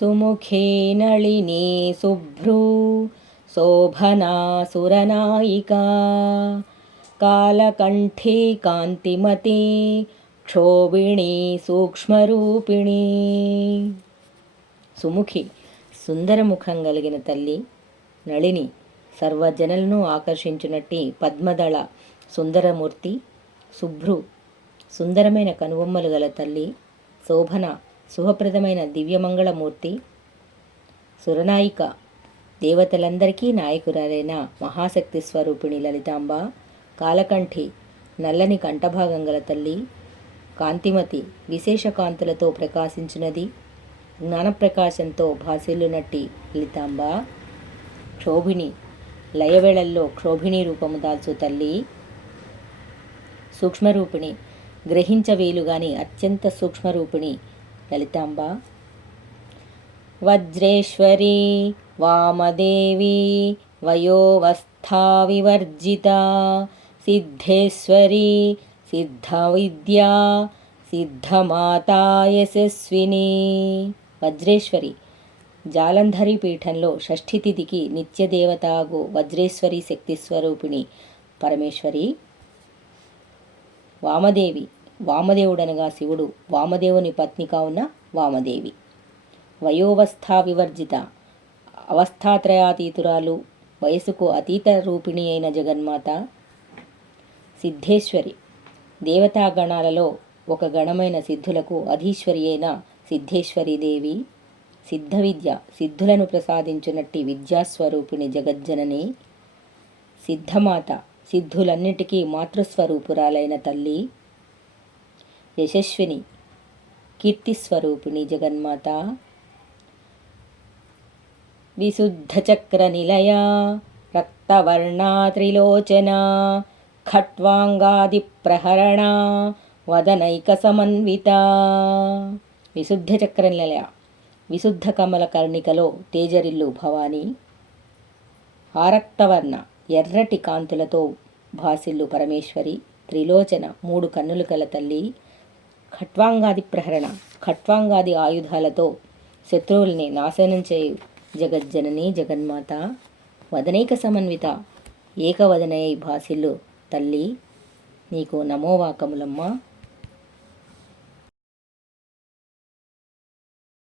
సుముఖే నళినీ శుభ్రూ శోభనా సురనాయికా కాలకంఠే కాంతిమతే క్షోభిణీ సూక్ష్మరూపిణీ. సుముఖి సుందరముఖం కలిగిన తల్లి, నళిని సర్వజనులను ఆకర్షించునట్టి పద్మదళ సుందరమూర్తి, శుభ్రు సుందరమైన కనుబొమ్మలు గల తల్లి, శోభన శుభప్రదమైన దివ్యమంగళమూర్తి, సురనాయిక దేవతలందరికీ నాయకురాలైన మహాశక్తి స్వరూపిణి లలితాంబ, కాలకంఠి నల్లని కంఠభాగం గల తల్లి, కాంతిమతి విశేష కాంతులతో ప్రకాశించినది, జ్ఞానప్రకాశంతో భాసిల్లునట్టి లలితాంబ, క్షోభిణి లయవేళల్లో క్షోభిణీ రూపము దాల్చు తల్లి, సూక్ష్మరూపిణి గ్రహించవేలుగాని అత్యంత సూక్ష్మరూపిణి లలితాంబ, వజ్రేశ్వరీ వామదేవి వయోవస్థా వివర్జిత సిద్ధేశ్వరీ సిద్ధవిద్యా సిద్ధమాతా యశస్విని. వజ్రేశ్వరి జాలంధరి పీఠంలో షష్ఠి తిథికి నిత్యదేవతాగు వజ్రేశ్వరి శక్తి స్వరూపిణి పరమేశ్వరి. వామదేవి వామదేవుడనగా శివుడు, వామదేవుని పత్ని కావున వామదేవి. వయోవస్థా వివర్జిత అవస్థాత్రయాతీతురాలు, వయసుకు అతీత రూపిణి అయిన జగన్మాత. సిద్ధేశ్వరి దేవతాగణాలలో ఒక గణమైన సిద్ధులకు అధీశ్వరి అయిన సిద్ధేశ్వరీదేవి. సిద్ధ విద్య సిద్ధులను ప్రసాదించునట్టి విద్యాస్వరూపిణి జగజ్జనని. సిద్ధమాత సిద్ధులన్నిటికీ మాతృస్వరూపురాలైన తల్లి. యశస్విని కీర్తిస్వరూపిణి జగన్మాత. విశుద్ధచక్ర నిలయ రక్తవర్ణా త్రిలోచన ఖట్వాంగాది ప్రహరణ వదనైక సమన్విత. విశుద్ధ చక్ర నిలయ విశుద్ధ కమల కర్ణికలో తేజరిల్లు భవాని. ఆరక్తవర్ణ ఎర్రటి కాంతులతో భాసిల్లు పరమేశ్వరి. త్రిలోచన మూడు కన్నులు కల తల్లి. ఖట్వాంగాది ప్రహరణ ఖట్వాంగాది ఆయుధాలతో శత్రువుల్ని నాశనం చేయు జగజ్జనని జగన్మాత. వదనైక సమన్విత ఏకవదనై భాసిల్లు తల్లి, నీకు నమోవాకములమ్మ.